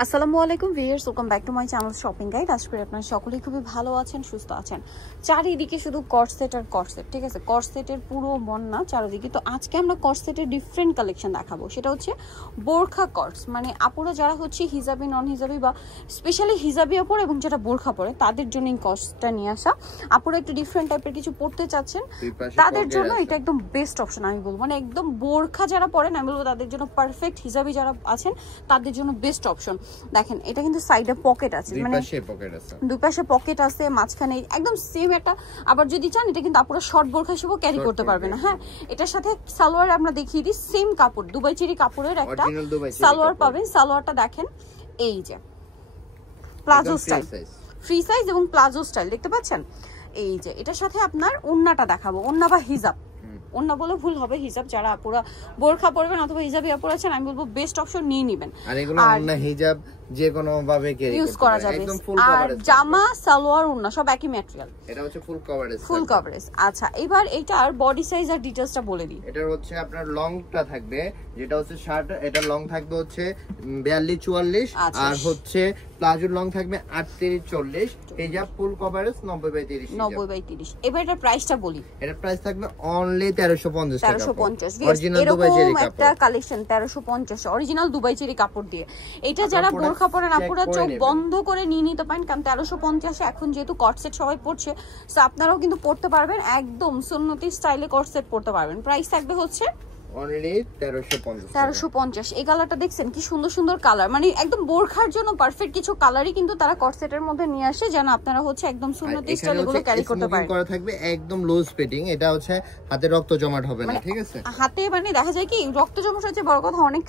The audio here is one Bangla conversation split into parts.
আসসালামু আলাইকুম viewers, welcome back to my channel shopping guide. আশা করি আপনারা সকলেই খুবই ভালো আছেন, সুস্থ আছেন। চারিদিকে শুধু কর্সেট আর কর্সেট, ঠিক আছে? কর্সেটের পুরো বন্যা চারিদিকে। তো আজকে আমরা কর্সেটের ডিফারেন্ট কালেকশন দেখাবো। সেটা হচ্ছে বোরখা কর্স, মানে আপুরা যারা হচ্ছে হিজাবি, নন হিজাবি বা স্পেশালি হিজাবিও পরে এবং যারা বোরখা পরে তাদের জন্য এই কর্সটা নিয়ে আসা। আপুরা একটু ডিফারেন্ট টাইপের কিছু পড়তে চাচ্ছেন তাদের জন্য এটা একদম বেস্ট অপশন আমি বলবো। মানে একদম বোরখা যারা পরেন আমি বলবো তাদের জন্য পারফেক্ট, হিজাবি যারা আছেন তাদের জন্য বেস্ট অপশন। দেখেন এটা কিন্তু সাইডে পকেট আছে, মানে দুই পাশে পকেট আছে, মাঝখানে একদম সেম একটা। আবার যদি চান এটা কিন্তু আপুরা শর্ট বোরখা হিসেবেও ক্যারি করতে পারবে না। হ্যাঁ, এটার সাথে সালোয়ার আমরা দেখিয়ে দিই, সেম কাপড় দুবাই চেরি কাপড়ের একটা সালোয়ার পাবেন। সালোয়ারটা দেখেন, এই যে প্লাজো স্টাইল, ফ্রি সাইজ এবং প্লাজো স্টাইল দেখতে পাচ্ছেন। এই যে এটার সাথে আপনার ওন্নাটা দেখাবো, ওন্না বা হিজাব, ওন্না বলে ভুল হবে, হিজাব যারা আপুরা বোরখা পরবেন অথবা হিজাবি আপুরা আছেন আমি বলবো বেস্ট অপশন নিয়ে নেবেন। আর এগুলো ওন্না হিজাব যে কোনো ভাবে ইউজ করা যাবে। আর জামা সালোয়ার ওন্না সব একই ম্যাটেরিয়াল। এটা হচ্ছে ফুল কভারেজ, ফুল কভারেজ। আচ্ছা, এবার এটার বডি সাইজ আর ডিটেইলসটা বলে দিই। এটা হচ্ছে আপনার লংটা থাকবে, যেটা হচ্ছে শার্ট, এটা লং থাকবে হচ্ছে 42 44, আর হচ্ছে প্লাজোর লং থাকবে 38 40, হিজাব ফুল কভারেজ 90 বাই 30। 90 বাই 30। এবার এটার প্রাইসটা বলি। এটার প্রাইস থাকবে অনলি 1350 টাকা। 1350 অরিজিনাল দুবাই চেরি কাপড়, একটা কালেকশন 1350 অরিজিনাল দুবাই চেরি কাপড় দিয়ে। এটা যারা বোরখা পরেন আপুরা চোখ বন্ধ করে নিয়ে নিতে পারেন, কারণ 1350 এখন যেহেতু কটসেট সবাই পড়ছে, সো আপনারাও কিন্তু পড়তে পারবেন, একদম সুন্নতি স্টাইলে কটসেট পড়তে পারবেন। প্রাইস থাকবে হচ্ছে অনলি 1350। 1350। এই কালারটা দেখছেন কি সুন্দর সুন্দর কালার, মানে একদম বোরখার জন্য পারফেক্ট কিছু কালারই কিন্তু তারা কটসেটের মধ্যে নিয়ে আসে, যেন আপনারা হচ্ছে একদম সুন্নতি স্টাইলে গুলো ক্যারি করতে পারেন। করা থাকবে একদম লুজ ফিটিং, এটা হচ্ছে হাতে রক্ত জমাট হবে না, ঠিক আছে? হাতে মানে দেখা যায় কি রক্ত জমাট হচ্ছে বড় কথা, অনেক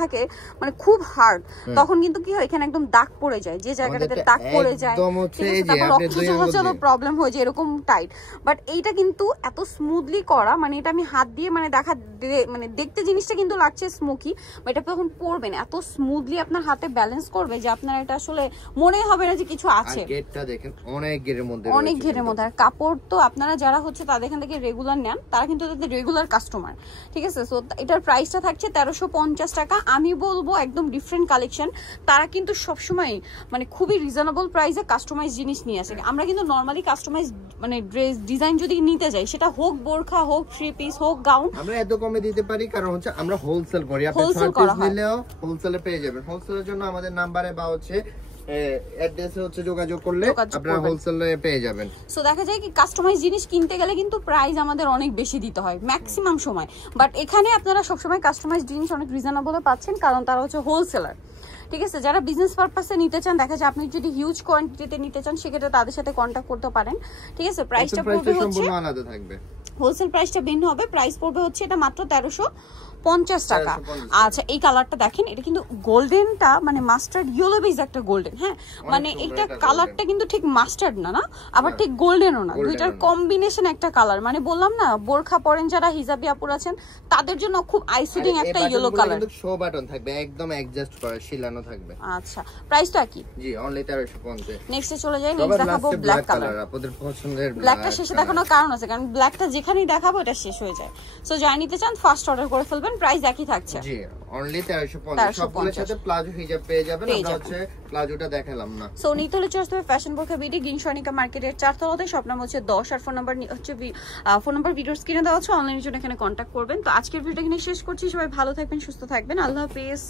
থাকে মানে খুব হার্ড, তখন কিন্তু কি হয় এখানে একদম দাগ পড়ে যায়, যে জায়গাটাতে দাগ পড়ে যায় তারপর রক্ত জমার প্রবলেম হয়ে যায়, এরকম টাইট। বাট এইটা কিন্তু এত স্মুথলি করা, মানে এটা আমি হাত দিয়ে মানে মানে দেখতে জিনিসটা কিন্তু লাগছে স্মোকি, এটা যখন পরবেন এত স্মুথলি আপনার হাতে ব্যালেন্স করবে যে আপনার এটা আসলে মনে হবে না যে কিছু আছে। গেটটা দেখেন অনেক ঘেরের মধ্যে, অনেক ঘেরের মধ্যে। আর কাপড় তো আপনারা যারা হচ্ছে তাদের এখান থেকে রেগুলার নেন তারা কিন্তু তাদের রেগুলার কাস্টমার, ঠিক আছে? সো এটার প্রাইসটা থাকছে 1350 টাকা। আমি বলবো একদম ডিফারেন্ট কালেকশন, তারা কিন্তু সবসময় মানে খুবই রিজনেবল প্রাইসে কাস্টমাইজ জিনিস নিয়ে আসে। আমরা কিন্তু নর্মালি কাস্টমাইজ মানে ড্রেস ডিজাইন যদি নিতে যাই, সেটা হোক বোরখা হোক থ্রি পিস হোক গাউন, আমরা এত কমে দিতে পারি কারণ হচ্ছে আমরা হোলসেল করি। আপনি 6 পিস নিলেও হোলসেলে পেয়ে যাবেন। হোলসেলের জন্য আমাদের নাম্বারে বা হচ্ছে অ্যাড্রেসে হচ্ছে যোগাযোগ করলে আপনারা হোলসেলে পেয়ে যাবেন। সো দেখা যায় কি কাস্টমাইজ জিনিস কিনতে গেলে কিন্তু প্রাইস আমাদের অনেক বেশি দিতে হয় ম্যাক্সিমাম সময়, বাট এখানে আপনারা সবসময় কাস্টমাইজ জিনিস অনেক রিজনেবলে পাচ্ছেন, কারণ তারা হচ্ছে হোলসেলার, ঠিক আছে? যারা বিজনেস পারপাসে নিতে চান, দেখা যায় আপনি যদি হিউজ কোয়ান্টিটিতে নিতে চান সেক্ষেত্রে তাদের সাথে কন্ট্যাক্ট করতে পারেন, ঠিক আছে? প্রাইসটা পড়বে হচ্ছে আলাদা থাকবে, হোলসেল প্রাইসটা ভিন্ন হবে। প্রাইস পড়বে হচ্ছে এটা মাত্র 1350 টাকা। আচ্ছা, এই কালারটা দেখেন, এটা কিন্তু গোল্ডেনটা মানে মাস্টার্ড ইয়েলো বেজ একটা গোল্ডেন। হ্যাঁ, মানে এটা কালারটা কিন্তু ঠিক মাস্টার্ড না, না আবার ঠিক গোল্ডেনও না, দুইটার কম্বিনেশন একটা কালার। মানে বললাম না বোরখা পরেন যারা হিজাবি আপুর আছেন তাদের জন্য খুব আইসুডিং একটা ইয়েলো কালার। কিন্তু শো বাটন থাকবে, একদম অ্যাডজাস্ট করা শিলানো থাকবে। আচ্ছা, প্রাইসটা কি? জি অনলি 1350। নেক্সটে চলে যাই, নেক্সট দেখাবো ব্ল্যাক কালার। আপনাদের পছন্দের ব্ল্যাকটা শেষে দেখানোর কারণ আছে, কারণ ব্ল্যাকটা যেখানেই দেখাবো এটা শেষ হয়ে যায়। সো যারা নিতে চান ফার্স্ট অর্ডার করে ফেলবেন, প্রাইস একই থাকছে। জি অনলি 1350। সবগুলোর সাথে প্লাজো হিজাব পেয়ে যাবেন। আমরা হচ্ছে প্লাজোটা দেখালাম না। সো নিতে হলে চলে আসবে ফ্যাশন বোরখা বিডি, গিনসনিকা মার্কেটের 4 তলাতে, শপ নাম্বার হচ্ছে 10, আর ফোন নাম্বার ভিডিওর স্ক্রিনে দেওয়া আছে, অনলাইনের জন্য এখানে কন্ট্যাক্ট করবেন। তো আজকের ভিডিওটা এখানে শেষ করছি। সবাই ভালো থাকবেন, সুস্থ থাকবেন, আল্লাহ হাফেজ।